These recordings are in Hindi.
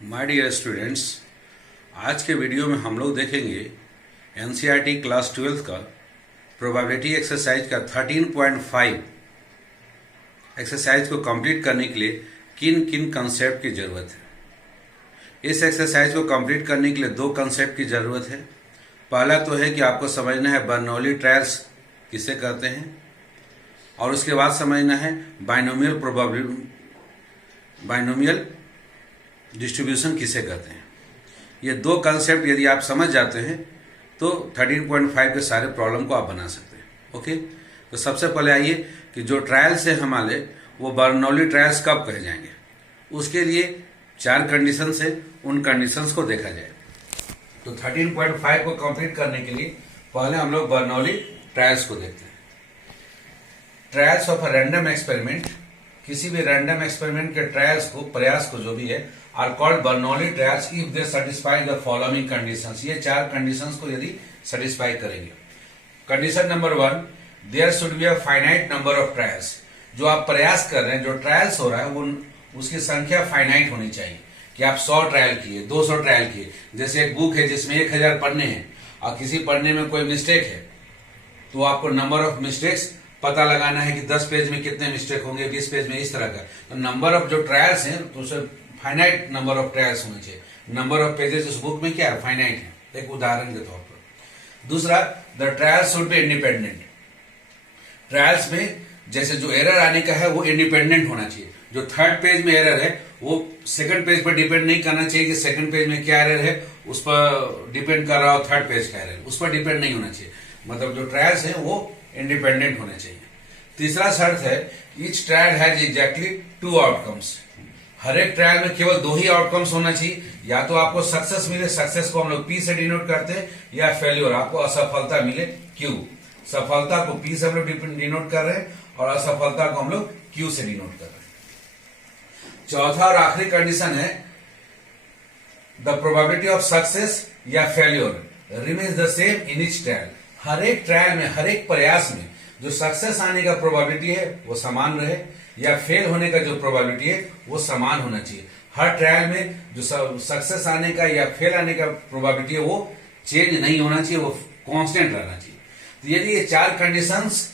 माय डियर स्टूडेंट्स, आज के वीडियो में हम लोग देखेंगे एनसीईआरटी क्लास 12 का प्रोबेबिलिटी एक्सरसाइज का 13.5 एक्सरसाइज को कंप्लीट करने के लिए किन किन कंसेप्ट की ज़रूरत है। इस एक्सरसाइज को कंप्लीट करने के लिए दो कंसेप्ट की ज़रूरत है। पहला तो है कि आपको समझना है बर्नौली ट्रायल्स किसे कहते हैं, और उसके बाद समझना है बाइनोमियल डिस्ट्रीब्यूशन किसे कहते हैं। ये दो कंसेप्ट यदि आप समझ जाते हैं तो 13.5 के सारे प्रॉब्लम को आप बना सकते हैं। ओके, तो सबसे पहले आइए कि जो ट्रायल्स है हमारे वो बर्नौली ट्रायल्स कब कहे जाएंगे। उसके लिए चार कंडीशंस है, उन कंडीशंस को देखा जाए। तो 13.5 को कंप्लीट करने के लिए पहले हम लोग बर्नौली ट्रायल्स को देखते हैं। Trials of a random experiment, किसी भी रैंडम एक्सपेरिमेंट के ट्रायल्स को, प्रयास को जो भी है, are called Bernoulli trials if they satisfy the following conditions. ये चार कंडीशंस को यदि सेटिस्फाई करेंगे। Condition number 1, there should be a finite number of trials. जो आप प्रयास कर रहे हैं, जो ट्रायल्स हो रहा है, वो उसकी संख्या फाइनाइट होनी चाहिए कि आप 100 ट्रायल किए, 200 ट्रायल किए। जैसे एक बुक है जिसमें 1000 पन्ने हैं और किसी पन्ने में कोई मिस्टेक है, तो आपको नंबर ऑफ मिस्टेक्स पता लगाना है कि 10 पेज में कितने मिस्टेक होंगे, 20 पेज में, इस तरह का। तो नंबर ऑफ जो ट्रायल्स हैं तो उसे फाइनाइट नंबर ऑफ ट्रायल्स होने चाहिए। नंबर ऑफ पेजेस उस बुक में क्या है, फाइनाइट है, एक उदाहरण के तौर पर। दूसरा, the trials should be independent. Trials में जैसे जो एरर आने का है वो इंडिपेंडेंट होना चाहिए। जो थर्ड पेज में एरर है वो सेकंड पेज पर डिपेंड नहीं करना चाहिए कि सेकंड पेज में क्या एरर है उस पर डिपेंड कर रहा हो थर्ड पेज का एरर, उस पर डिपेंड नहीं होना चाहिए। मतलब जो ट्रायल्स है वो इंडिपेंडेंट होने चाहिए। तीसरा शर्त है, each trial has exactly 2 outcomes. हर एक ट्रायल में केवल 2 ही आउटकम्स होना चाहिए। या तो आपको सक्सेस मिले, सक्सेस को हम लोग P से डिनोट करते हैं, या फेल्योर, आपको असफलता मिले Q। सफलता को P से हम लोग डिनोट कर रहे हैं और असफलता को हम लोग Q से डिनोट कर रहे हैं। चौथा और आखिरी कंडीशन है, द प्रोबेबिलिटी ऑफ सक्सेस या failure remains the same in each trial. हर एक ट्रायल में, हर एक प्रयास में जो सक्सेस आने का प्रोबेबिलिटी है वो समान रहे, या फेल होने का जो प्रोबेबिलिटी है वो समान होना चाहिए। हर ट्रायल में जो सक्सेस आने का या फेल आने का प्रोबेबिलिटी है वो चेंज नहीं होना चाहिए, वो कांस्टेंट रहना चाहिए। तो यदि ये चार कंडीशंस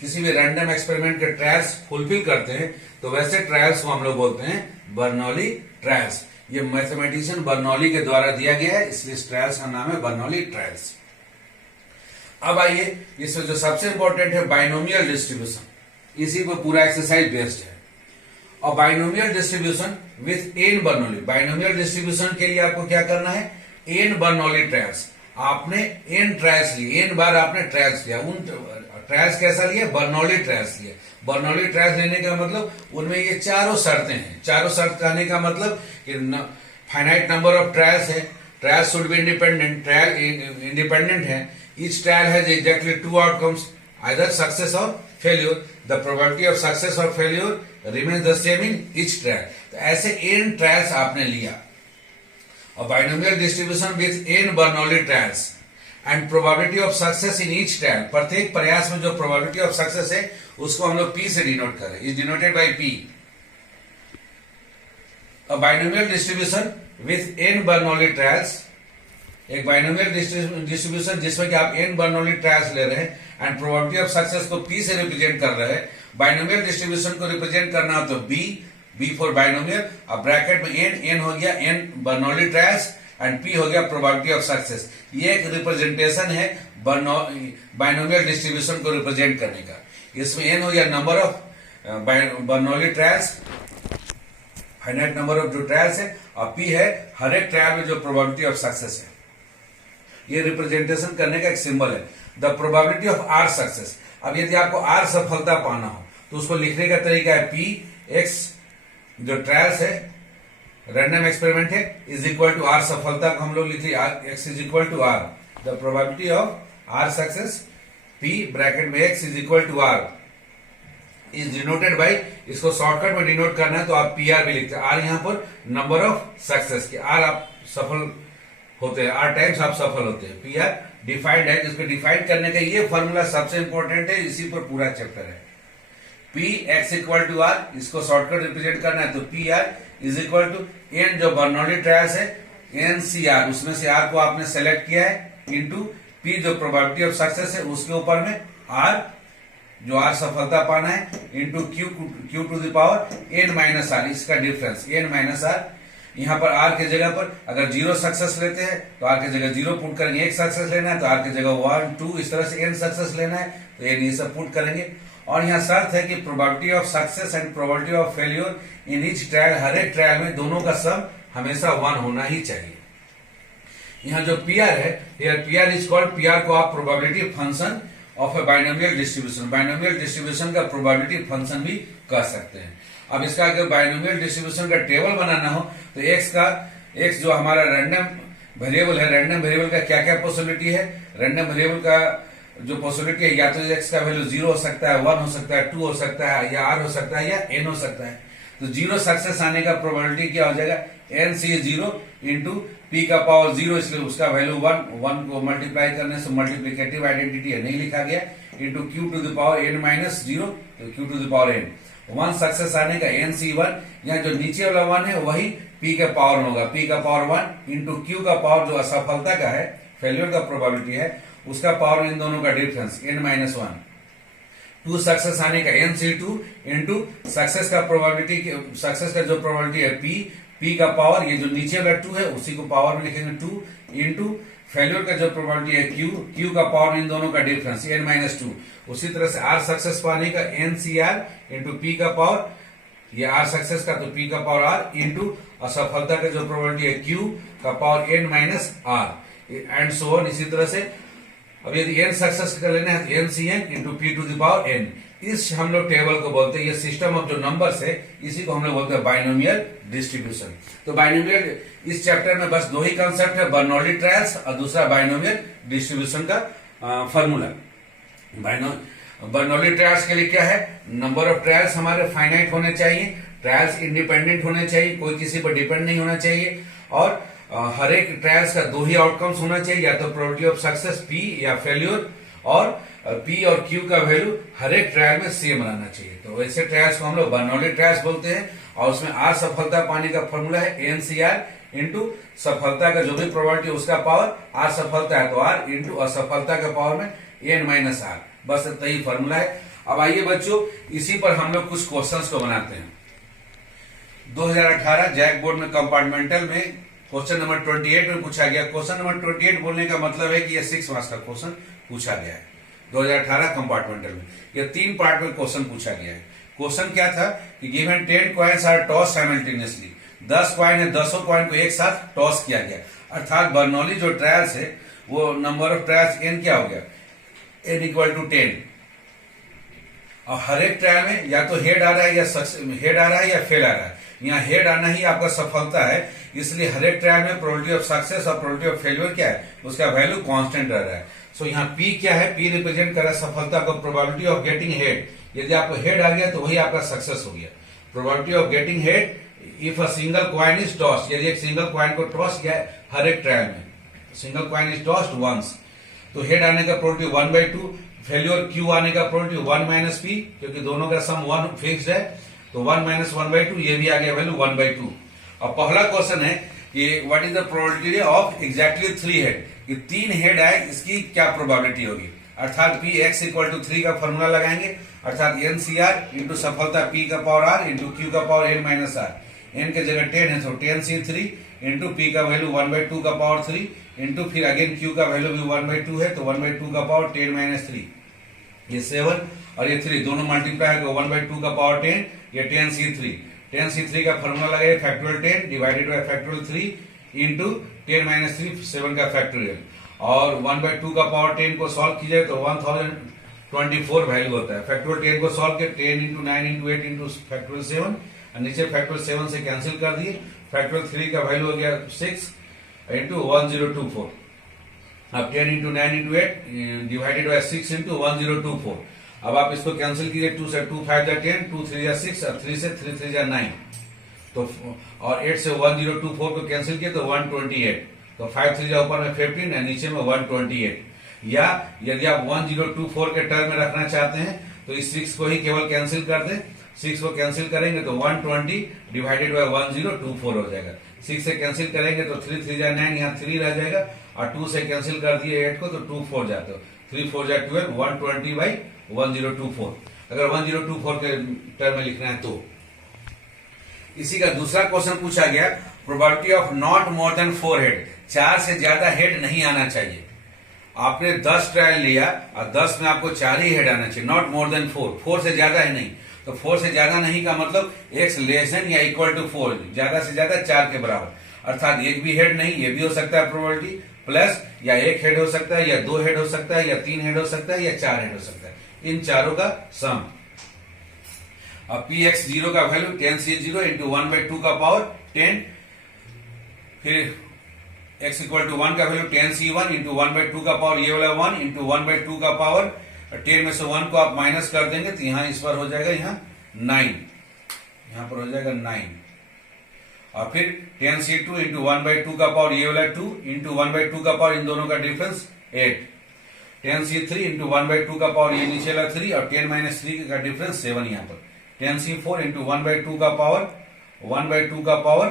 किसी भी रैंडम एक्सपेरिमेंट के ट्रायल्स फुलफिल करते हैं तो वैसे ट्रायल्स को हम लोग बोलते हैं बर्नौली ट्रायल्स। ये मैथमेटिशियन बर्नौली के द्वारा दिया गया है, इसलिए इस ट्रायल्स का नाम है बर्नौली ट्रायल्स। अब आइए, इसमें जो सबसे इंपॉर्टेंट है बाइनोमियल डिस्ट्रीब्यूशन, इसी पर पूरा एक्सरसाइज बेस्ड है। और binomial distribution with an Bernoulli. Binomial distribution के लिए आपको क्या करना है, एन बर्नौली ट्रायल्स। आपने एन ट्रायल्स लिए, एन बार आपने ट्रायल्स लिया। उन ट्रायल्स कैसा लिए, बर्नौली ट्रायल्स लिए। बर्नौली ट्रायल्स लेने का मतलब उनमें ये चारों शर्तें हैं। चारों शर्त कहने का मतलब कि फाइनाइट नंबर ऑफ ट्रायल्स है, trial should be independent, trial independent है, each trial has exactly 2 outcomes, either success or failure. The probability of success or failure remains the same in each trial. तो ऐसे n ट्रायल्स आपने लिया। और binomial distribution with n Bernoulli trials and probability of success in each trial. प्रत्येक प्रयास में जो प्रोबेबिलिटी ऑफ सक्सेस है उसको हम लोग P से डिनोट करें, is denoted by P। A binomial distribution with n Bernoulli trials, एक बाइनोमियल डिस्ट्रीब्यूशन जिसमें कि आप n बर्नौली ट्रायल्स ले रहे हैं एंड प्रोबेबिलिटी ऑफ सक्सेस को P से रिप्रेजेंट कर रहे हैं। बाइनोमियल डिस्ट्रीब्यूशन को रिप्रेजेंट करना हो तो B फॉर बाइनोमियल, अब ब्रैकेट में n हो गया n Bernoulli trials and P हो गया प्रोबेबिलिटी ऑफ सक्सेस। ये एक रिप्रेजेंटेशन है बाइनोमियल डिस्ट्रीब्यूशन को रिप्रेजेंट करने का। इसमें n हो गया number of Bernoulli trials, finite number of जो ट्रायल्स है, और P है हर एक ट्रायल में जो प्रोबेबिलिटी ऑफ सक्सेस है। ये रिप्रेजेंटेशन करने का एक सिंबल है। The probability of r success. अब यदि आपको आर सफलता पाना हो तो उसको लिखने का तरीका है P x, जो ट्रायल्स है, रैंडम एक्सपेरिमेंट है, इज इक्वल टू आर सफलता को हम लोग लिखिए x is equal to r. The probability of r success P bracket में x is equal to r is denoted by, इसको शॉर्टकट में डिनोट करना है तो आप PR भी लिखते हैं। आर यहाँ पर नंबर ऑफ सक्सेस के, आर आप सफल होते हैं, आर टाइम्स आप सफल होते हैं। PR डिफाइंड है, इसको डिफाइंड करने का ये फॉर्मूला सबसे इंपॉर्टेंट है, इसी पर पूरा चैप्टर है। P x equal to r, इसको शॉर्टकट रिप्रेजेंट करना है तो PR is equal to n जो बर्नौली ट्रायल्स है एन सी आर, उसमें से आर को आपने सेलेक्ट किया है, इंटू पी जो प्रोबेबिलिटी ऑफ सक्सेस है उसके ऊपर में आर जो आर सफलता पाना है, into q to the power n minus r, इसका डिफरेंस एन माइनस आर। यहाँ पर आर के जगह पर अगर 0 सक्सेस लेते हैं तो आर के जगह 0 पुट करेंगे, 1 सक्सेस लेना है तो आर के जगह 1 2 इस तरह से एन सक्सेस लेना है तो एन ये सब पुट करेंगे। और यहाँ शर्त है कि probability of success and probability of failure in each trial, हर एक ट्रायल में दोनों का सम हमेशा 1 होना ही चाहिए। यहाँ जो पीआर है, पीआर इज कॉल्ड, पीआर को आप probability function of A binomial distribution, binomial distribution का प्रोबेबिलिटी फंक्शन भी कह सकते हैं। अब इसका अगर बाइनोमियल डिस्ट्रीब्यूशन का टेबल बनाना हो तो एक्स जो हमारा रैंडम वेरिएबल है, रैंडम वेरिएबल का क्या क्या पॉसिबिलिटी है, रैंडम वेरिएबल का जो पॉसिबिलिटी है या तो एक्स का वैल्यू 0 हो सकता है, 1 हो सकता है, 2 हो सकता है, या आर हो सकता है, या एन हो सकता है। तो 0 सक्सेस आने का प्रोबेबिलिटी क्या हो जाएगा, एन सी 0 इंटू पी का पावर 0, इसलिए उसका वैल्यू 1 को मल्टीप्लाई करने से मल्टीप्लीकेटिव आइडेंटिटी है, नहीं लिखा गया, into q to the power n minus 0, तो q to the power n. 1 success आने का एन सी 1, यहाँ जो नीचे वाला 1 है वही पी का पावर में होगा, पी का पावर 1 इंटू क्यू का पावर जो असफलता का है, फेल्योर का प्रोबेबिलिटी है, उसका पावर इन दोनों का डिफरेंस एन माइनस 1। 2 सक्सेस आने का एन सी 2 इंटू सक्सेस का प्रोबेबिलिटी, सक्सेस का जो प्रोबेबिलिटी है पी का पावर, ये जो नीचे वाला 2 है उसी को पावर में लिखेंगे 2 इंटू फेल्योर का जो प्रोबेबिलिटी है क्यू का पावर इन दोनों का डिफरेंस एन माइनस 2। उसी तरह से आर सक्सेस पाने का n C r into p का पावर, ये आर सक्सेस का तो पी का पावर आर इंटू असफलता का जो प्रोबेबिलिटी है क्यू का power n minus r and so on. इसी तरह से अब यदि एन सक्सेस कर लेना है तो n C n into p to the power n, इस हम लोग टेबल को बोलते हैं, ये सिस्टम ऑफ जो नंबर्स है इसी को हम लोग बोलते हैं बाइनोमियल डिस्ट्रीब्यूशन। तो बाइनोमियल इस चैप्टर में बस 2 ही कंसेप्ट है, बर्नौली ट्रायल्स और दूसरा बाइनोमियल डिस्ट्रीब्यूशन का फॉर्मूला। बर्नौली ट्रायल्स के लिए क्या है, नंबर ऑफ ट्रायल्स हमारे फाइनाइट होने चाहिए, ट्रायल्स इंडिपेंडेंट होने चाहिए, कोई किसी पर डिपेंड नहीं होना चाहिए, और हर एक ट्रायल्स का 2 ही आउटकम्स होना चाहिए, या तो प्रोबेबिलिटी ऑफ सक्सेस पी या फेल्योर, और पी और क्यू का वैल्यू हर एक ट्रायल में सेम रहना चाहिए। तो वैसे ट्रायल्स को हम लोग बर्नौली ट्रायल्स बोलते हैं, और उसमें आर सफलता पाने का फॉर्मूला है एन सी आर इंटू सफलता का जो भी प्रोबेबिलिटी उसका पावर, आर सफलता है तो आर इंटू असफलता का पावर में एन माइनस आर, बस इतना ही फॉर्मूला है। अब आइए बच्चों, इसी पर हम लोग कुछ क्वेश्चंस को बनाते हैं। 2018 जैक बोर्ड में कंपार्टमेंटल में क्वेश्चन नंबर 28 में पूछा गया। क्वेश्चन नंबर 28 बोलने का मतलब है कि ये 6 मार्क्स का क्वेश्चन पूछा गया है 2018 कंपार्टमेंटल में। ये 3 पार्ट में क्वेश्चन पूछा गया है। क्वेश्चन क्या था कि given 10 coins are toss simultaneously, 10 coin है, 10 कॉइन को एक साथ टॉस किया गया, अर्थात बर्नौली जो ट्रायल्स है वो नंबर ऑफ ट्रायल्स एन क्या हो गया, एन इक्वल टू 10। और हर एक ट्रायल में या तो हेड आ रहा है या हेड आ रहा है या फेल आ रहा है। यहाँ हेड आना ही आपका सफलता है, इसलिए हर एक ट्रायल में प्रोबेबिलिटी ऑफ सक्सेस और प्रोबेबिलिटी ऑफ फेल्योर क्या है, उसका वैल्यू कांस्टेंट रह रहा है। सो यहाँ पी क्या है, पी रिप्रेजेंट कर रहा है सफलता को, प्रोबेबिलिटी ऑफ गेटिंग हेड, यदि आपको हेड आ गया तो वही आपका सक्सेस हो गया। Probability of getting head if a single coin is toss, यदि एक सिंगल कॉइन को टॉस किया है हर एक ट्रायल में, single coin is tossed once, तो हेड आने का प्रोबेबिलिटी 1/2, फेल्योर क्यू आने का प्रोबेबिलिटी 1 माइनस पी, क्योंकि दोनों का सम 1 फिक्स्ड है, तो 1 माइनस 1/2, ये भी आ गया वैल्यू 1/2। अब पहला क्वेश्चन है कि what is the probability of exactly 3 head, कि 3 हेड आए इसकी क्या प्रोबेबिलिटी होगी, अर्थात पी एक्स इक्वल टू 3 का फॉर्मूला लगाएंगे, अर्थात एन सी आर इंटू सफलता पी का पावर आर इंटू क्यू का power n minus r, n के जगह 10 है तो 10c3 इंटू पी का वैल्यू 1/2 का पावर 3 इंटू फिर अगेन क्यू का वैल्यू भी 1/2 है तो 1/2 का पावर 10 माइनस 3, ये 7 और ये 3 दोनों मल्टीप्लाई होगा 1/2 का पावर 10, ये 10c3, 10c3 का फॉर्मूला लगाइए factorial 10 divided by factorial 3 into 10 minus 3 7 का फैक्टोरियल, और 1/2 का पावर 10 को सॉल्व कीजिए तो 1024 वैल्यू होता है। फैक्टोरियल 10 को सॉल्व किया 10 इंटू 9 इंटू 8 इंटू फैक्टोरियल 7, और नीचे फैक्टोरियल 7 से कैंसिल कर दिए, फैक्टोरियल 3 का वैल्यू हो गया 6 इंटू 1024, अब 10 into 9 into 8 divided by 6 into 1024। अब आप इसको कैंसिल कीजिए, 2 से 2 5 जा 10, 2 3 जा 6 और 3 से 3 3 जा 9, तो और 8 से 1024 को कैंसिल किए तो 128, तो 5 3 जा ऊपर में 15 और नीचे में 128। या यदि आप 1024 के टर्म में रखना चाहते हैं तो इस 6 को ही केवल कैंसिल कर दें, 6 को कैंसिल करेंगे तो 120 डिवाइडेड बाय 1024 हो जाएगा। 6 से कैंसिल करेंगे तो 3 3 जा 9, यहाँ 3 रह जाएगा, और 2 से कैंसिल कर दिए 8 को तो 2 4 जाते हो, 3 4 जा 12, 120 बाई 1024, अगर 1024 के टर्म में लिखना है तो। इसी का दूसरा क्वेश्चन पूछा गया, probability of not more than 4 head, 4 से ज्यादा हेड नहीं आना चाहिए। आपने 10 ट्रायल लिया और 10 में आपको 4 ही हेड आना चाहिए, नॉट मोर देन 4, 4 से ज्यादा है नहीं। तो 4 से ज्यादा नहीं का मतलब x लेस देन या इक्वल टू 4, ज्यादा से ज्यादा 4 के बराबर, अर्थात एक भी हेड नहीं, ये भी हो सकता है प्रोबेबिलिटी, प्लस या एक हेड हो सकता है, या 2 हेड हो सकता है, या 3 हेड हो सकता है, या 4 हेड हो सकता है, इन चारों का सम। अब px0 का वैल्यू 10c0 इंटू 1/2 का पावर 10, फिर x इक्वल टू 1 का वैल्यू 10c1 इंटू 1/2 का पावर ये वाला 1 इंटू 1/2 का पावर 10 में से 1 को आप माइनस कर देंगे तो यहाँ इस पर हो जाएगा यहाँ 9, यहाँ पर हो जाएगा 9, और फिर 10c2 इंटू 1/2 का पावर ये वाला 2 इंटू 1/2 का पावर इन दोनों का डिफरेंस 8, 10c3 इंटू 1/2 का पावर ये नीचे वाला 3 और 10 माइनस 3 का डिफरेंस 7, यहाँ पर 10c4 इंटू 1/2 का पावर 1/2 का पावर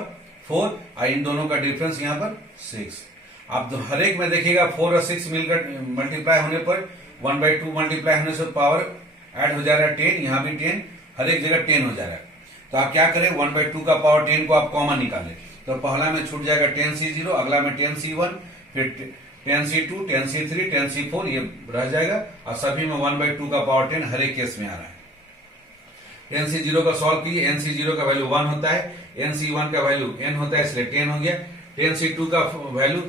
4 और इन दोनों का डिफरेंस यहाँ पर 6। आप हर एक में देखिएगा 4 और 6 मिलकर मल्टीप्लाई होने पर 1/2 मल्टीप्लाई होने से पावर ऐड हो जा रहा है 10, यहाँ भी 10, हर एक जगह 10 हो जा रहा है। तो आप क्या करें, 1/2 का पावर 10 को आप कॉमन निकालें, तो पहला में छूट जाएगा 10c0, अगला में 10c1, फिर 10c2, 10c3, 10c4 ये रह जाएगा, और सभी में 1/2 का पावर 10 हर एक केस में आ रहा है। nc0 का सॉल्व कीजिए, nc0 का वैल्यू 1 होता है, nc1 का वैल्यू n होता है, इसलिए 10 हो गया। 10c2 का वैल्यू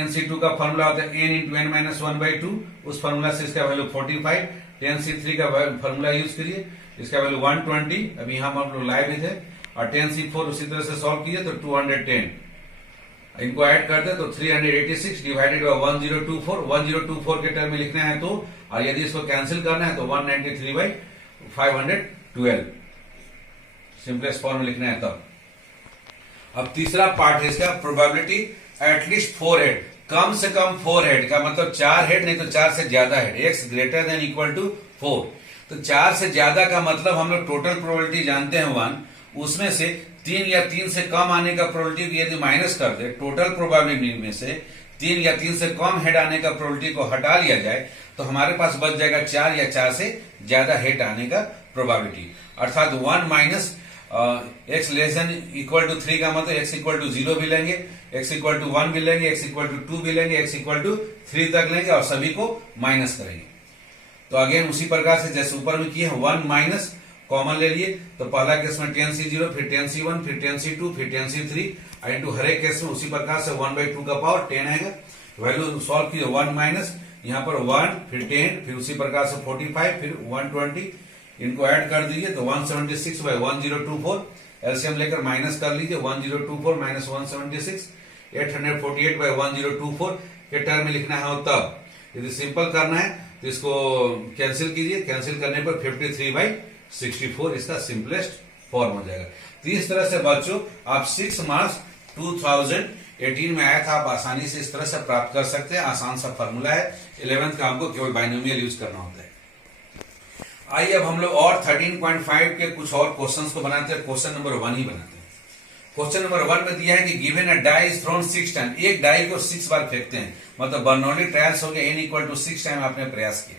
nc2 का फॉर्मूला होता है n इंटू n माइनस 1/2, उस फॉर्मूला से इसका वैल्यू 45। 10c3 का फॉर्मूला यूज करिए, इसका वैल्यू 120, अभी यहाँ हम लोग लाए भी थे, और 10c4 उसी तरह से सॉल्व कीजिए तो 210, इनको ऐड कर दे तो 386 डिवाइडेड बाय 1024, 1024 के टर्म में लिखना है तो, और यदि इसको कैंसिल करना है तो 193/512 सिंपलेस्ट फॉर्म में लिखना है तब। अब तीसरा पार्ट है इसका, प्रोबेबिलिटी एटलीस्ट 4 हेड, कम से कम 4 हेड का मतलब 4 हेड नहीं तो 4 से ज्यादा head, x greater than equal to 4। तो 4 से ज्यादा का मतलब हम लोग टोटल प्रोबेबिलिटी जानते हैं 1, उसमें से 3 या 3 से कम आने का प्रोबेबिलिटी यदि माइनस कर दे, टोटल प्रोबेबिलिटी में से 3 या 3 से कम हेड आने का प्रोबेबिलिटी को हटा लिया जाए तो हमारे पास बच जाएगा 4 या 4 से ज्यादा हेड आने का प्रोबेबिलिटी, अर्थात 1 minus x less than equal to 3 का मतलब x इक्वल टू 0 भी लेंगे, x इक्वल टू 1 भी लेंगे, x इक्वल टू 2 भी लेंगे, x इक्वल टू 3 तक लेंगे और सभी को माइनस करेंगे। तो अगेन उसी प्रकार से जैसे ऊपर में किए 1 माइनस कॉमन ले लिए, तो पहला केस में 10c0, फिर 10c1, फिर 10c2, फिर 10c3 इंटू हर एक केस में उसी प्रकार से 1/2 का पावर 10 आएगा। वैल्यू सॉल्व कीजिए, 1 माइनस यहाँ पर 1, फिर 10, फिर उसी प्रकार से 45, फिर 120, इनको ऐड कर दीजिए तो 176/1024, एलसीएम लेकर माइनस कर लीजिए, 1024 माइनस 176, 848/1024 के टर्म में लिखना है तब। यदि सिंपल करना है तो इसको कैंसिल कीजिए, कैंसिल करने पर 53/64 इसका सिंपलेस्ट फॉर्म हो जाएगा। तो इस तरह से बच्चों आप 6 मार्क्स 2018 में आया था, आप आसानी से इस तरह से प्राप्त कर सकते हैं, आसान सा फॉर्मूला है। 11th का हमको केवल बाइनोमियल यूज करना होता है। आइए अब हम लोग और 13.5 के कुछ और क्वेश्चंस को बनाते हैं, क्वेश्चन नंबर 1 ही बनाते हैं। क्वेश्चन नंबर 1 में दिया है कि given a die is thrown 6 time, एक डाई को 6 बार फेंकते हैं, मतलब बर्नौली ट्रायल्स हो गया, n इक्वल टू 6 टाइम आपने प्रयास किया।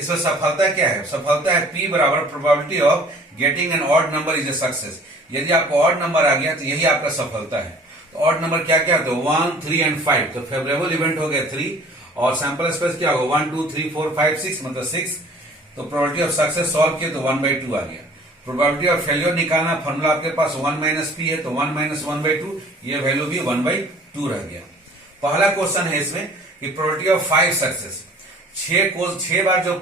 इसमें सफलता क्या है? सफलता है P बराबर probability of getting an odd number is a success. यदि आपको ऑड नंबर आ गया तो यही आपका सफलता है। तो ऑड नंबर क्या क्या होता है? 1, 3 एंड 5, तो फेवरेबल इवेंट हो गया 3, और सैंपल स्पेस क्या होगा? 1, 2, 3, 4, 5, 6 मतलब 6। तो प्रोबेबिलिटी ऑफ सक्सेस सॉल्व किया तो 1/2 आ गया। प्रोबेबिलिटी ऑफ फेलियर निकालना, फॉर्मूला आपके पास 1 माइनस P है, तो 1 माइनस 1/2, ये वैल्यू भी 1/2 रह गया। पहला क्वेश्चन है इसमें कि प्रोबेबिलिटी ऑफ 5 सक्सेस, 6 बार जो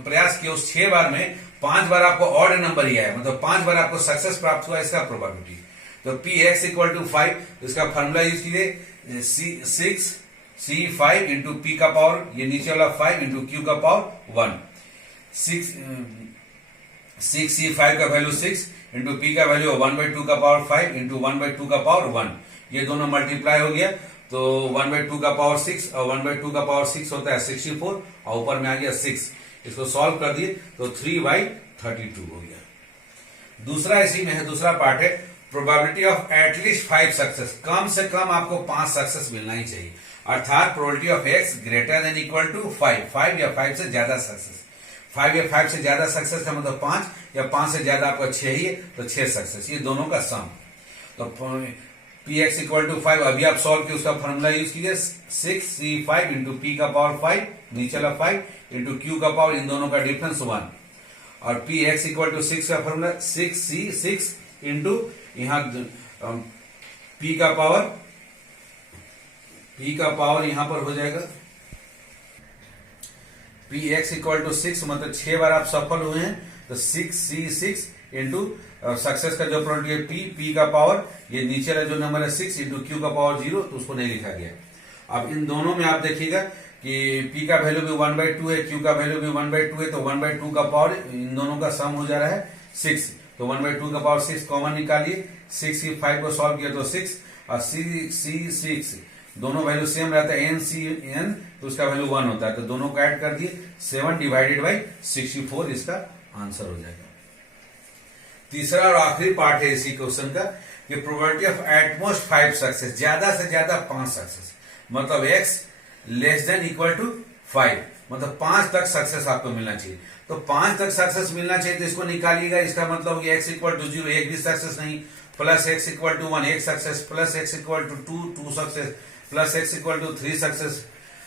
प्रयास किया उस 6 बार में 5 बार आपको ऑड नंबर ही आया, मतलब 5 बार आपको सक्सेस प्राप्त हुआ, इसका प्रोबेबिलिटी। तो px इक्वल टू 5, इसका फॉर्मूला यूज कीजिए 6 C5 इंटू P का पावर, ये नीचे वाला 5 इंटू Q का पावर 1, 6 C5 का वैल्यू 6 इंटू P का वैल्यू 1/2 का पावर 5 इंटू 1/2 का पावर 1, ये दोनों मल्टीप्लाई हो गया तो 1/2 का पावर 6 और 1/2 का पावर 6 होता है 64, और ऊपर में आ गया 6। इसको सॉल्व कर दिए तो 3/32 हो गया। दूसरा इसी में है, दूसरा पार्ट है प्रोबेबिलिटी ऑफ एटलीस्ट 5 सक्सेस, कम से कम आपको 5 सक्सेस मिलना ही चाहिए, अर्थात probability of x greater than equal to 5 या 5 से ज्यादा सक्सेस। 5 या 5 से ज्यादा सक्सेस का मतलब 5 या 5 से ज्यादा आपका 6 ही है तो 6 सक्सेस, ये दोनों का सम। तो px इक्वल टू 5, अभी आप सॉल्व किए उसका फॉर्मूला यूज कीजिए 6c5 इंटू पी का पावर 5 नीचे वाला 5 इंटू क्यू का पावर, इन दोनों का डिफरेंस 1, और px इक्वल टू 6 का फॉर्मूला 6c6 इंटू यहां p का पावर यहां पर हो जाएगा px इक्वल टू 6, मतलब 6 बार आप सफल हुए हैं तो 6c6 इंटू सक्सेस का जो प्रोबेबिलिटी है p का पावर, ये नीचे वाला जो नंबर है 6 इंटू क्यू का पावर 0, तो उसको नहीं लिखा गया। अब इन दोनों में आप देखिएगा कि p का वैल्यू भी 1/2 है, q का वैल्यू भी 1/2 है, तो 1/2 का पावर इन दोनों का सम हो जा रहा है 6, तो 1/2 का पावर 6 कॉमन निकालिए, 6 की 5 को सॉल्व किया तो 6 और c6 दोनों वैल्यू सेम रहता है, n तो उसका वैल्यू 1 होता है, तो दोनों को ऐड कर दिए 7 डिवाइडेड बाई 64 इसका आंसर हो जाएगा। तीसरा और आखिरी पार्ट है इसी क्वेश्चन का कि प्रोबेबिलिटी ऑफ एटमोस्ट 5 सक्सेस, ज्यादा से ज्यादा 5 सक्सेस, मतलब x less than equal to 5, मतलब 5 तक सक्सेस आपको मिलना चाहिए। तो 5 तक सक्सेस मिलना चाहिए तो इसको निकालिएगा, इसका मतलब कि x इक्वल टू 0 एक भी सक्सेस नहीं, प्लस x इक्वल टू 1 एक success, plus x equal to 2 success, plus x equal to 3 success,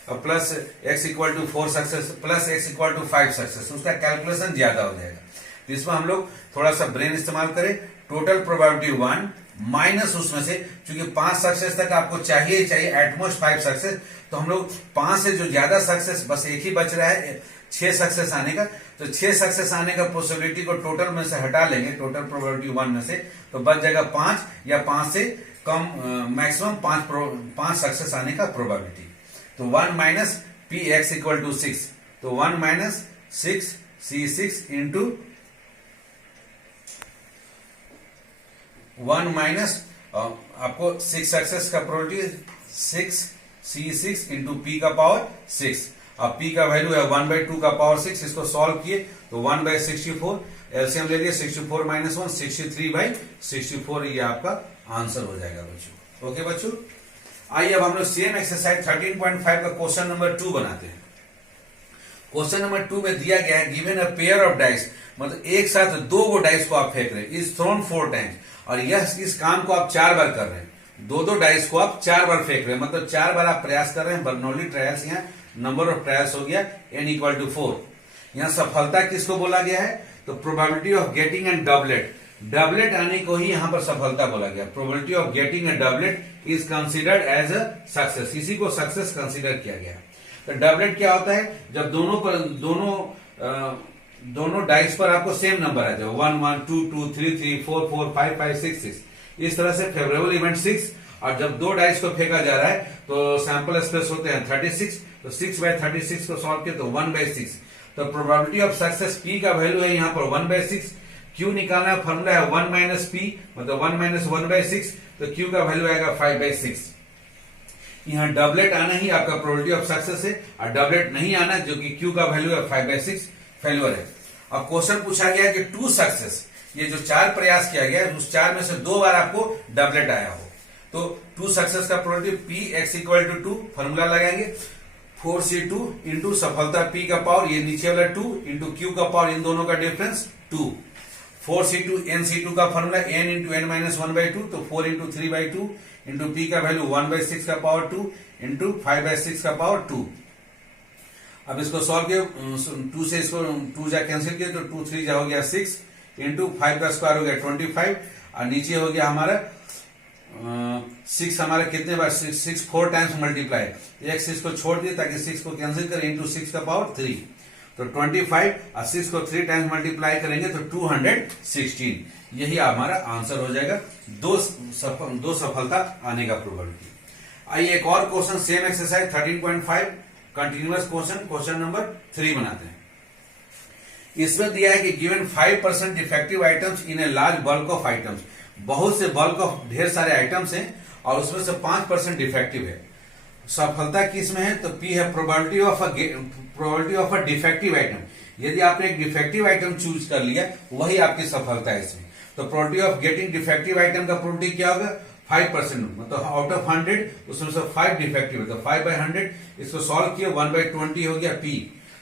plus x equal to 4 success, plus x equal to 5 success, उसका कैलकुलेशन ज्यादा हो जाएगा। तो इसमें हम लोग थोड़ा सा ब्रेन इस्तेमाल करें, टोटल प्रोबेबिलिटी 1 माइनस उसमें से, क्योंकि 5 सक्सेस तक आपको चाहिए एटमोस्ट 5 सक्सेस, तो हम लोग 5 से जो ज्यादा सक्सेस, बस एक ही बच रहा है 6 सक्सेस आने का, तो 6 सक्सेस आने का पॉसिबिलिटी को टोटल में से हटा लेंगे, टोटल प्रोबेबिलिटी 1 में से, तो बच जाएगा 5 या 5 से कम, मैक्सिमम 5 सक्सेस आने का प्रोबेबिलिटी। तो 1 minus p x equal to 6, तो 1 माइनस 6 c6 इंटू 1 माइनस आपको 6 सक्सेस का प्रोबेबिलिटी 6 c6 इंटू पी का पावर 6, अब p का वैल्यू है 1/2 का पावर 6, इसको सॉल्व किए तो 1/64, एलसीएम ले लिए 64 माइनस 1 63/64, ये आपका आंसर हो जाएगा बच्चों। ओके बच्चों, आइए अब हम लोग सेम एक्सरसाइज 13.5 का क्वेश्चन नंबर 2 बनाते हैं। क्वेश्चन नंबर 2 में दिया गया है given a pair of dice, मतलब एक साथ 2 गो डाइस को आप फेंक रहे हैं, इज थ्रोन 4 टाइम्स, और यह इस काम को आप 4 बार कर रहे हैं, 2 डाइस को आप 4 बार फेंक रहे हैं, मतलब 4 बार आप प्रयास कर रहे हैं। बर्नौली ट्रायल्स, यहाँ नंबर ऑफ ट्रायल्स हो गया n इक्वल टू 4। यहाँ सफलता किसको बोला गया है, तो probability of getting and doublet आने को ही यहाँ पर सफलता बोला गया। Probability of getting and doublet is considered as a success, इसी को सक्सेस कंसिडर किया गया। तो डबलेट क्या होता है, जब दोनों डाइस पर आपको सेम नंबर आ जाए, 1 1 2 2 3 3 4 4 5 5 6 6, इस तरह से फेवरेबल इवेंट 6, और जब 2 डाइस को फेंका जा रहा है तो सैंपल स्पेस होते हैं 36, तो 6/36 को सॉल्व किया तो 1/6, तो प्रोबेबिलिटी ऑफ सक्सेस p का वैल्यू है यहाँ पर 1/6, q निकालना फॉर्मूला है 1 माइनस p, मतलब 1 माइनस 1/6, तो q का वैल्यू आएगा 5/6। यहाँ डबलेट आना ही आपका प्रोबेबिलिटी ऑफ सक्सेस है, और डबलेट नहीं आना जो कि q का वैल्यू है 5/6 फेल्यूर है। अब क्वेश्चन पूछा गया कि 2 सक्सेस, ये जो 4 प्रयास किया गया है उस 4 में से 2 बार आपको डबलेट आया हो, तो 2 सक्सेस का probability p x equal to 2, formula लगाएंगे 4c2 इंटू सफलता p का पावर, ये नीचे वाला 2 इंटू q का पावर, इन दोनों का डिफरेंस 2, 4c2 nc2 का formula n into n minus 1/2, तो 4 इंटू 3/2 इंटू p का वैल्यू 1/6 का पावर 2 इंटू 5/6 का पावर 2। अब इसको सॉल्व किया, 2 से इसको 2 जा कैंसिल किया तो 2 3 जा हो गया 6 इंटू 5 का स्क्वायर हो गया 25, और नीचे हो गया हमारा 6, हमारा कितने बार 6 4 टाइम्स मल्टीप्लाई, एक 6 को छोड़ दिए ताकि 6 को कैंसिल करें, इंटू 6 का पावर 3, तो 25, और 6 को 3 टाइम्स मल्टीप्लाई करेंगे तो 216, यही हमारा आंसर हो जाएगा, दो सफलता आने का प्रोबेबिलिटी। आइए एक और question same exercise 13.5 continuous question number 3 बनाते हैं। इसमें दिया है कि given 5% defective items in a large bulk of items, बहुत से बल्क ऑफ ढेर सारे आइटम्स हैं और उसमें से 5% डिफेक्टिव है। सफलता किस में है, तो P है probability of a defective item. यदि आपने एक डिफेक्टिव आइटम चूज कर लिया वही आपकी सफलता है इसमें। तो probability of getting defective item का प्रोबेबिलिटी क्या होगा 5%, मतलब आउट ऑफ 100 उसमें से 5 डिफेक्टिव है, तो 5/100 इसको सॉल्व किया 1/20 हो गया P।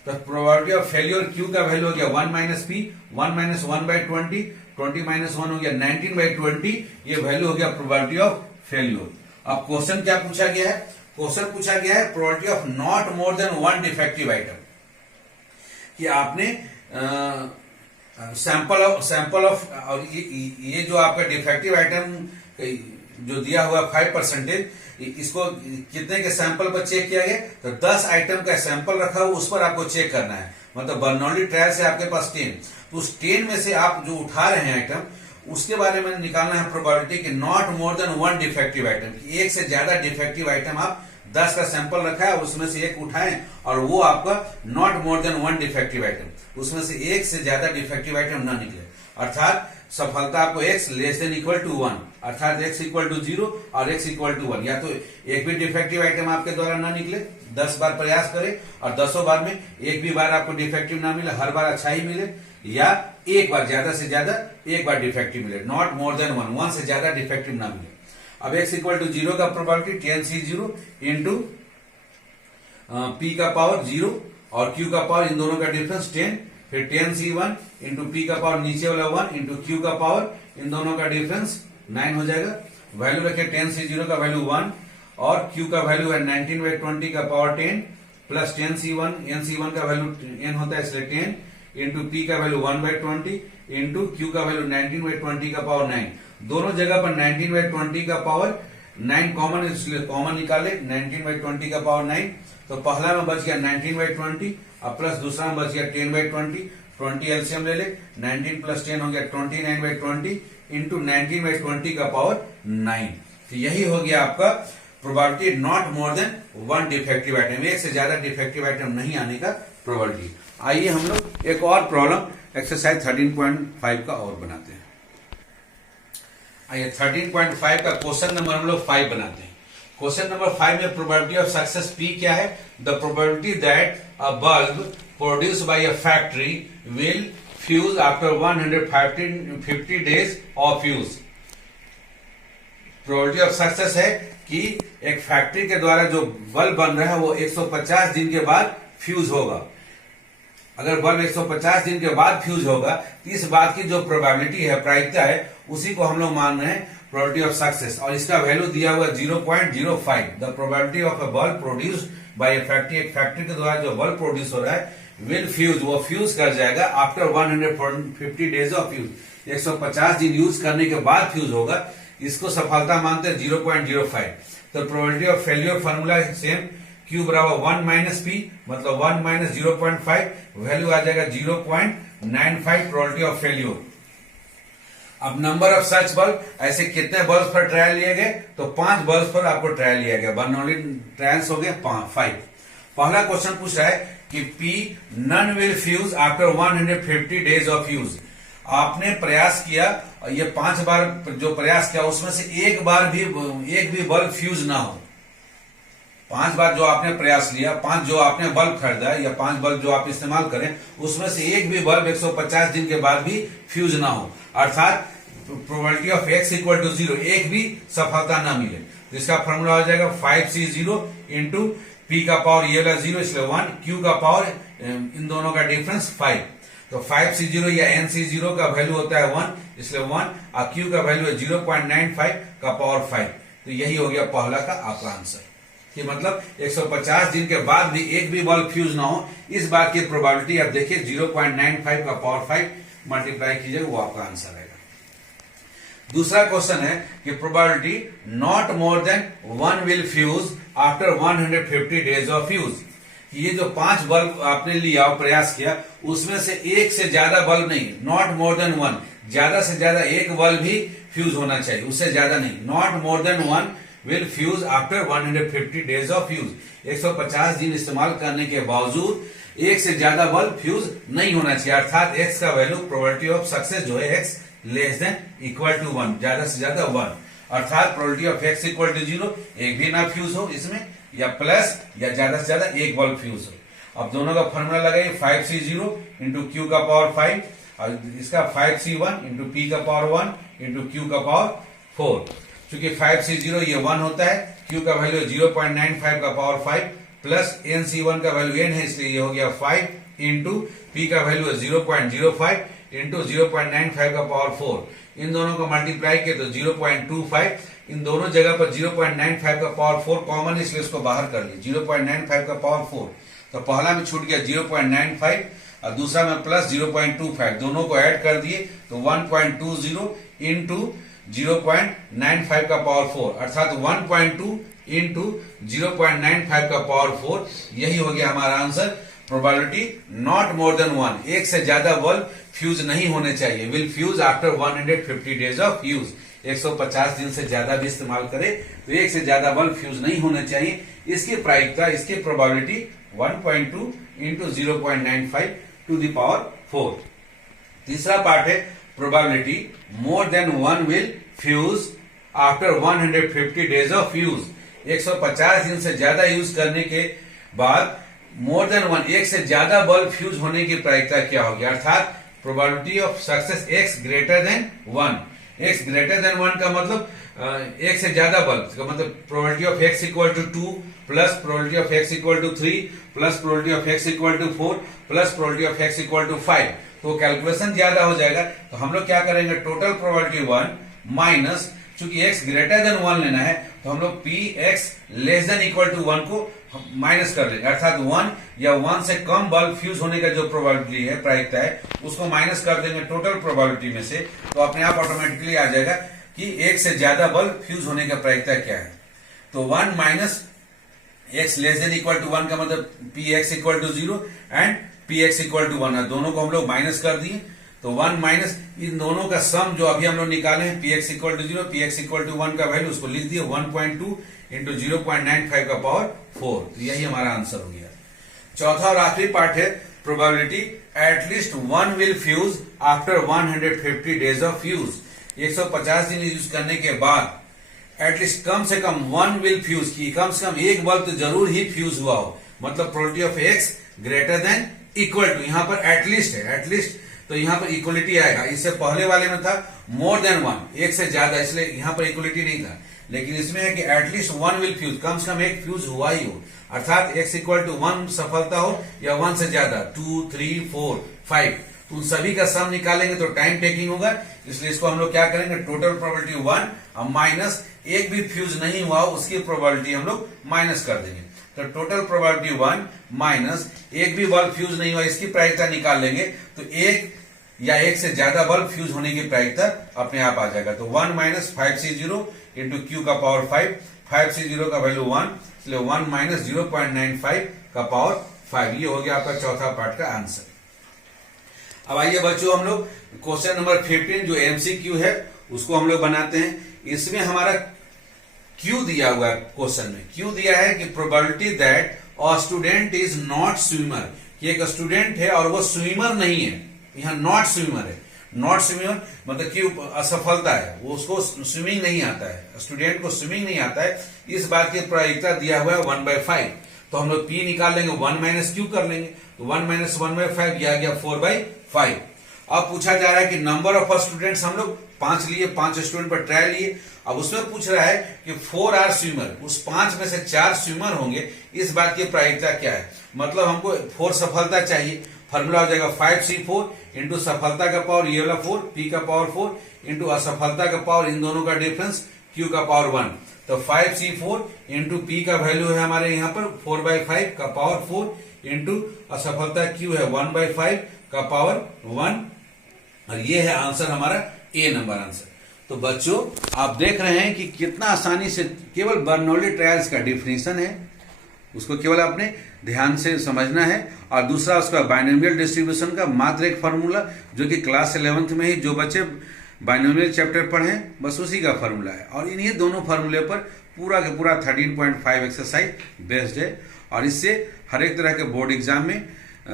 तो प्रोबेबिलिटी ऑफ फेलियर Q का वैल्यू हो गया 1 - P, 1 - 1/20, 20 - 1 हो गया 19/20, ये वैल्यू हो गया प्रोबेबिलिटी ऑफ फेलियर। अब क्वेश्चन क्या पूछा गया है, क्वेश्चन पूछा गया है probability of not more than 1 defective item, कि आपने सैंपल ऑफ और ये जो आपका डिफेक्टिव आइटम जो दिया हुआ 5%, इसको कितने के सैंपल पर चेक किया गया, तो 10 आइटम का सैंपल रखा हुआ उस पर आपको चेक करना है, मतलब बर्नौली ट्रायल से आपके पास 10, तो उस 10 में से आप जो उठा रहे हैं आइटम उसके बारे में निकालना है प्रोबेबिलिटी कि not more than 1 defective item, एक से ज्यादा डिफेक्टिव आइटम आप 10 का सैंपल रखा है उसमें से एक उठाएं और वो आपका not more than 1 defective item, उसमें से एक से ज्यादा डिफेक्टिव आइटम ना निकले, अर्थात सफलता आपको x less than equal to 1, अर्थात x इक्वल टू 0 और x इक्वल टू 1, या तो एक भी डिफेक्टिव आइटम आपके द्वारा ना निकले, 10 बार प्रयास करें और 10 बार में एक भी बार आपको डिफेक्टिव ना मिले, हर बार अच्छा ही मिले, या एक बार ज्यादा से ज्यादा एक बार डिफेक्टिव मिले, नॉट मोर देन 1 से ज्यादा डिफेक्टिव ना मिले। अब x इक्वल टू 0 का प्रोबेबिलिटी 10C0 इंटू P का पावर 0 और Q का पावर, इन दोनों का डिफरेंस 10, फिर 10C1 इंटू P का पावर नीचे वाला 1 इंटू Q का पावर, इन दोनों का डिफरेंस 9 हो जाएगा। वैल्यू रखे 10C0 का वैल्यू 1 और Q का वैल्यू है 19/20 का पावर 10 प्लस 10C1, NC1 का वैल्यू n होता है इसलिए 10 इंटू P का वैल्यू 1/20 इंटू Q का वैल्यू 19/20 का पावर 9, दोनों जगह पर 19/20 का पावर 9 कॉमन, इसलिए कॉमन निकाले 19/20 का पावर 9, तो पहला में बच गया 19/20 अब प्लस दूसरा में बच गया 10/20, 20 एलसीएम ले ले, 19 प्लस 10 हो गया 29/20 इंटू 19/20 का पावर 9, तो यही हो गया आपका probability not more than 1 defective item, एक से ज्यादा डिफेक्टिव आइटम नहीं आने का प्रोबेबिलिटी। आइए हम लोग एक और प्रॉब्लम एक्सरसाइज 13.5 का और बनाते हैं। आइए 13.5 का क्वेश्चन नंबर हम लोग 5 बनाते हैं। क्वेश्चन नंबर 5 में प्रोबेबिलिटी ऑफ सक्सेस P क्या है, the probability that a bulb produce by a factory will fuse after 150 days of fuse. Probability of success है कि एक फैक्ट्री के द्वारा जो बल्ब बन रहा है वो 150 दिन के बाद फ्यूज होगा। अगर बल्ब 150 दिन के बाद फ्यूज होगा तो इस बात की जो प्रोबेबिलिटी है, प्रायिकता है, उसी को हम लोग मान रहे हैं प्रोबेबिलिटी ऑफ सक्सेस, और इसका वैल्यू दिया हुआ 0.05। The probability of a bulb produced by a factory, एक फैक्ट्री के द्वारा जो बल्ब प्रोड्यूस हो रहा है विल फ्यूज, वो फ्यूज कर जाएगा आफ्टर 150 डेज ऑफ फ्यूज, 150 दिन यूज करने के बाद फ्यूज होगा, इसको सफलता मानते हैं 0.05। तो probability of failure formula same, Q बराबर 1 - P, मतलब 1 - 0.5, वैल्यू आ जाएगा 0.95 प्रोबेबिलिटी ऑफ फेलियर। अब नंबर ऑफ सच बल्ब, ऐसे कितने बल्ब पर ट्रायल लिए गए, तो 5 बल्ब पर आपको ट्रायल लिया गया, बर्नौली ट्रायल्स हो गए 5। पहला क्वेश्चन पूछ रहा है कि P none will fuse after 150 days of use. आपने प्रयास किया, ये 5 बार जो प्रयास किया उसमें से एक भी बल्ब फ्यूज ना हो। 5 बार जो आपने प्रयास लिया, 5 जो आपने बल्ब खरीदा या 5 बल्ब जो आप इस्तेमाल करें, उसमें से एक भी बल्ब 150 दिन के बाद भी फ्यूज ना हो, अर्थात probability of x equal to 0, एक भी सफलता ना मिले। तो इसका फॉर्मूला हो जाएगा 5C0 इंटू P का पावर ये वाला 0 इसलिए 1, Q का पावर इन दोनों का डिफरेंस 5, तो 5C0 या NC0 का वैल्यू होता है 1 इसलिए 1, और Q का वैल्यू है 0.95 का पावर 5। तो यही हो गया पहला का आपका आंसर, कि मतलब 150 दिन के बाद भी एक भी बल्ब फ्यूज ना हो, इस बात की प्रोबेबिलिटी आप देखिए 0.95 का पावर 5 मल्टीप्लाई कीजिए, वो आपका आंसर आएगा। दूसरा क्वेश्चन है कि probability not more than 1 will fuse after 150 days of fuse. ये जो 5 बल्ब आपने लिया और प्रयास किया, उसमें से एक से ज्यादा बल्ब नहीं, नॉट मोर देन 1, ज्यादा से ज्यादा एक बल्ब ही फ्यूज होना चाहिए, उससे ज्यादा नहीं। Not more than 1 will fuse after 150 days of fuse. 150 दिन इस्तेमाल करने के बावजूद एक से ज्यादा बल्ब फ्यूज नहीं होना चाहिए, अर्थात x का वैल्यू प्रोबेबिलिटी ऑफ सक्सेस जो है x less than equal to 1, ज्यादा से ज्यादा 1, अर्थात probability of x equal to 0, एक भी ना फ्यूज हो इसमें, या प्लस या ज्यादा से ज्यादा एक बल्ब फ्यूज हो। अब दोनों का फॉर्मूला लगाइए 5C0 इंटू Q का पावर 5 और इसका 5c1 इंटू पी का पावर 1 इंटू क्यू का पावर 4। चूंकि 5c0 ये 1 होता है, क्यू का वैल्यू 0.95 का पावर 5 प्लस nc1 का वैल्यू n है, इसलिए ये हो गया 5 इंटू पी का वैल्यू 0.05 इंटू 0.95 का पावर 4। इन दोनों को मल्टीप्लाई किए तो 0.25, इन दोनों जगह पर 0.95 का पावर 4 कॉमन, इसलिए इसको बाहर कर लिए 0.95 का पावर 4। तो पहला में छूट गया 0.95 और दूसरा में प्लस 0.25, दोनों को ऐड कर दिए तो 1.20 इंटू 0.95 का पावर 4, अर्थात 1.2 इंटू 0.95 का पावर 4। यही हो गया हमारा answer. Probability not more than 1, एक से ज्यादा बल्ब फ्यूज नहीं होने चाहिए। Will fuse after 150 days of use, 150 दिन से ज्यादा भी इस्तेमाल करे तो एक से ज्यादा बल्ब फ्यूज नहीं होने चाहिए। इसकी प्रायिकता, इसकी probability 1.2 into 0.95 to the power 4। तीसरा पार्ट है probability more than 1 will fuse after 150 days of use. 150 दिन से ज्यादा यूज करने के बाद मोर देन 1, एक से ज्यादा बल्ब फ्यूज होने की प्रायिकता क्या होगी, अर्थात probability of success x greater than 1। x greater than 1 का मतलब एक से ज्यादा बल्ब का मतलब probability of x equal to 2 plus probability of x equal to 3 plus probability of x equal to 4 plus probability of x equal to 5। तो कैलकुलेशन ज्यादा हो जाएगा, तो हम लोग क्या करेंगे, टोटल प्रोबेबिलिटी 1 माइनस, चूंकि x ग्रेटर देन 1 लेना है तो हम लोग px less than equal to 1 को माइनस कर लेंगे, अर्थात 1 या 1 से कम बल्ब फ्यूज होने का जो प्रोबेबिलिटी है, प्रायिकता है, उसको माइनस कर देंगे टोटल प्रोबेबिलिटी में से, तो अपने आप ऑटोमेटिकली आ जाएगा कि एक से ज्यादा बल्ब फ्यूज होने का प्रायिकता क्या है। तो 1 minus x less than equal to 1 का मतलब px equal to 0 and px equal to 1 है, दोनों को हम लोग माइनस कर दिए। तो 1 माइनस इन दोनों का सम जो अभी हम लोग निकाले हैं, px equal to 0 px equal to 1 का वैल्यू उसको लिख दिए 1.2 इंटू 0.95 का पावर 4। तो यही हमारा आंसर हो गया। चौथा और आखिरी पार्ट है probability at least 1 will fuse after 150 days of use. 150 दिन यूज करने के बाद एटलीस्ट कम से कम 1 विल फ्यूज, की कम से कम एक बल्ब तो जरूर ही फ्यूज हुआ हो, मतलब probability of x greater than equal to, यहां पर एटलीस्ट है, एटलीस्ट तो यहां पर इक्वलिटी आएगा। इससे पहले वाले में था मोर देन 1, एक से ज्यादा, इसलिए यहां पर इक्वलिटी नहीं था, लेकिन इसमें है कि एटलीस्ट 1 विल फ्यूज, कम से कम एक फ्यूज हुआ ही हो, अर्थात x इक्वल टू 1 सफलता हो या 1 से ज्यादा, 2, 3, 4, 5, तो उन सभी का सम निकालेंगे तो टाइम टेकिंग होगा, इसलिए इसको हम लोग क्या करेंगे, टोटल प्रोबेबिलिटी 1 और माइनस एक भी फ्यूज नहीं हुआ उसकी प्रोबेबिलिटी हम लोग माइनस कर देंगे। तो टोटल प्रोबेबिलिटी 1 माइनस एक भी बल्ब फ्यूज नहीं हुआ, इसकी प्रायिकता निकाल लेंगे तो एक या एक से ज्यादा बल्ब फ्यूज होने की प्रायिकता अपने आप आ जाएगा। तो 1 माइनस 5c0 इंटू क्यू का पावर 5, 5c0 का वैल्यू 1, इसलिए 1 माइनस 0.95 का पावर 5। ये हो गया आपका चौथा पार्ट का आंसर। अब आइए बच्चों, हम लोग क्वेश्चन नंबर 15 जो एमसीक्यू है उसको हम लोग बनाते हैं। इसमें हमारा क्यू दिया हुआ है, क्वेश्चन में क्यू दिया है कि probability that a student is not swimmer, कि एक स्टूडेंट है और वो स्विमर नहीं है, यहाँ नॉट स्विमर है, नॉट स्विमर मतलब कि असफलता है, वो उसको स्विमिंग नहीं आता है, स्टूडेंट को स्विमिंग नहीं आता है, इस बात की प्रायिकता दिया हुआ है 1/5। तो हम लोग p निकाल लेंगे, 1 माइनस क्यू कर लेंगे, तो 1 माइनस 1/5 यह आ गया 4/5। अब पूछा जा रहा है कि नंबर ऑफ स्टूडेंट्स, हम लोग 5 लिए, 5 स्टूडेंट पर ट्रायल लिए, अब उसमें पूछ रहा है कि 4 आर स्विमर, उस 5 में से 4 स्विमर होंगे, इस बात की प्रायिकता क्या है, मतलब हमको 4 सफलता चाहिए। फॉर्मूला हो जाएगा 5c4 इंटू सफलता का पावर ये वाला 4, p का पावर 4 इंटू असफलता का पावर, इन दोनों का डिफरेंस q का पावर 1। तो 5c4 इंटू p का वैल्यू है हमारे यहाँ पर 4/5 का पावर 4 इंटू असफलता q है 1/5 का पावर 1, और ये है आंसर हमारा ए नंबर आंसर। तो बच्चों आप देख रहे हैं कि कितना आसानी से केवल बर्नौली ट्रायल्स का डिफिनेशन है, उसको केवल आपने ध्यान से समझना है, और दूसरा उसका बाइनोमियल डिस्ट्रीब्यूशन का मात्र एक फार्मूला, जो कि क्लास 11th में ही जो बच्चे बाइनोमियल चैप्टर पढ़े बस उसी का फार्मूला है, और इन्हीं दोनों फार्मूले पर पूरा का पूरा 13.5 एक्सरसाइज बेस्ड है। और इससे हर एक तरह के बोर्ड एग्जाम में,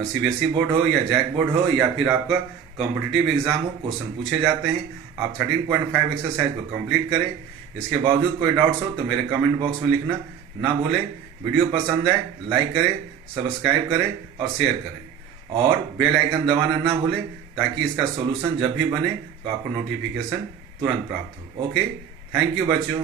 सीबीएसई बोर्ड हो या जैक बोर्ड हो या फिर आपका कॉम्पिटिटिव एग्जाम हो, क्वेश्चन पूछे जाते हैं। आप 13.5 एक्सरसाइज को कंप्लीट करें। इसके बावजूद कोई डाउट्स हो तो मेरे कमेंट बॉक्स में लिखना ना भूलें। वीडियो पसंद आए लाइक करें, सब्सक्राइब करें और शेयर करें, और बेल आइकन दबाना ना भूलें, ताकि इसका सॉल्यूशन जब भी बने तो आपको नोटिफिकेशन तुरंत प्राप्त हो। ओके, थैंक यू बच्चों।